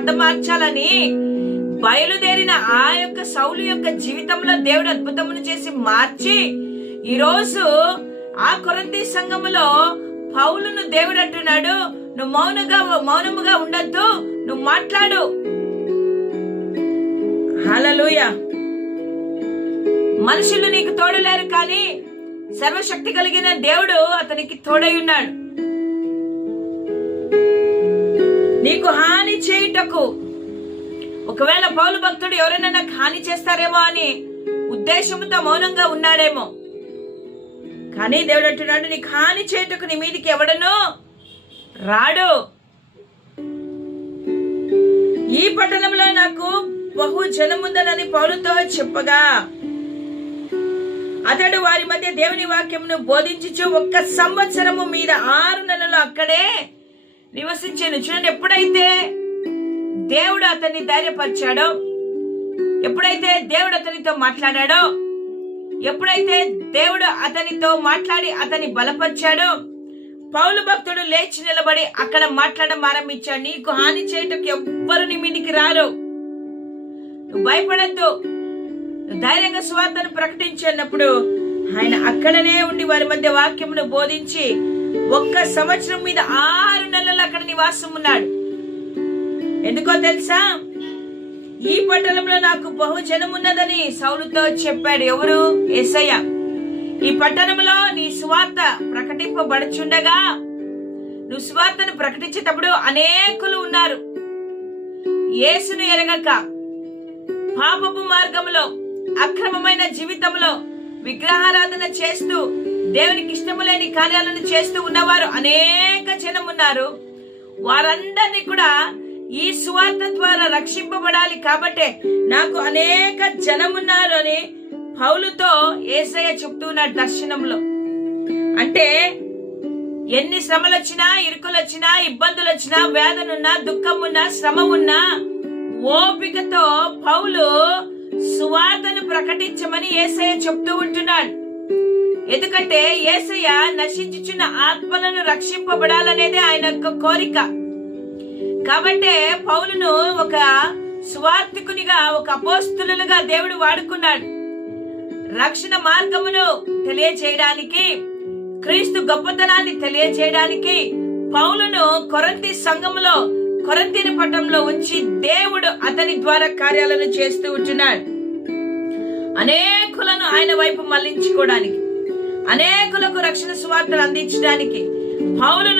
హతమార్చాలని బయలుదేరిన ఆ యొక్క సౌలు యొక్క జీవితంలో దేవుడు అద్భుతమును చేసి మార్చి ఈరోజు ఆ కొరింథీ సంఘములో పౌలును దేవుడు అంటున్నాడు, నువ్వు మౌనముగా ఉండద్దు, నువ్వు మాట్లాడు. హల్లెలూయా. మనుషులు నీకు తోడలేరు, కానీ సర్వశక్తి కలిగిన దేవుడు అతనికి తోడై ఉన్నాడు. నీకు హాని చేయుటకు, ఒకవేళ పౌలు భక్తుడు ఎవరైనా నాకు హాని చేస్తారేమో అని ఉద్దేశంతో మౌనంగా ఉన్నాడేమో, కానీ దేవుడు అంటున్నాడు, నీకు హాని చేయుటకు నీ మీదికి ఎవడనో రాడు. ఈ పట్టణంలో నాకు బహు జనముందనని పౌలుతో చెప్పగా అతడు వారి మధ్య దేవుని వాక్యమును బోధించుచు 1 సంవత్సరము మీద 6 నెలలు అక్కడే నివసించాను. చూడండి, ఎప్పుడైతే దేవుడు అతన్ని ధైర్యపరిచాడో, ఎప్పుడైతే దేవుడు అతనితో మాట్లాడాడో, ఎప్పుడైతే దేవుడు అతనితో మాట్లాడి అతన్ని బలపరిచాడో, పౌలు భక్తుడు లేచి నిలబడి అక్కడ మాట్లాడడం ఆరంభించాడు. నీకు హాని చేయటకు ఎవ్వరు నీ మీదికి రారు, నువ్వు భయపడద్దు, ధైర్యంగా సువార్తను ప్రకటించినప్పుడు ఆయన అక్కడనే ఉండి వారి మధ్య వాక్యమును బోధించి 1 సంవత్సరం మీద 6 నెలలు అక్కడ నివాసం ఉన్నాడు. ఎందుకో తెలుసా? ఈ పట్టణంలో నాకు బహుజనం ఉన్నదని సౌలుతో చెప్పాడు. ఎవరు? యేసయ్య. ఈ పట్టణంలో నీ సువార్త ప్రకటింపబడుచుండగా నువ్వు సువార్తను ప్రకటించేటప్పుడు అనేకులు ఉన్నారు, యేసును ఎరగక పాపపు మార్గంలో, అక్రమమైన జీవితంలో విగ్రహారాధన చేస్తూ దేవునికి ఇష్టము లేని కార్యాలను చేస్తూ ఉన్నవారు అనేక జనం ఉన్నారు. వారందరినీ కూడా ఈ సువార్త ద్వారా రక్షింపబడాలి కాబట్టి నాకు అనేక జనం ఉన్నారు అని పౌలుతో యేసయ్య చెప్తున్నాడు దర్శనంలో. అంటే ఎన్ని శ్రమలు వచ్చినా, ఇరుకులు వచ్చినా, ఇబ్బందులు వచ్చినా, వేదనున్నా, దుఃఖం ఉన్నా, శ్రమ ఉన్నా ఓపికతో పౌలు సువార్తను ప్రకటించమని యేసయ్య చెప్తూ ఉంటున్నాడు. ఎందుకంటే యేసయ్య నశించుచున్న ఆత్మలను రక్షింపబడాలనేది ఆయన యొక్క కోరిక. కాబట్టే పౌలును ఒక సువార్తికునిగా, ఒక అపోస్తులుగా దేవుడు వాడుకున్నాడు. రక్షణ మార్గమును తెలియజేయడానికి, క్రీస్తు గొప్పతనాన్ని తెలియజేయడానికి పౌలును కొరింథీ సంఘములో, కొరింథీ పట్టణంలో ఉంచి దేవుడు అతని ద్వారా కార్యాలను చేస్తూ ఉంటున్నాడు. అనేకులను ఆయన వైపు మళ్లించుకోవడానికి, అనేకులకు రక్షణ సువార్తను అందించడానికి పౌలు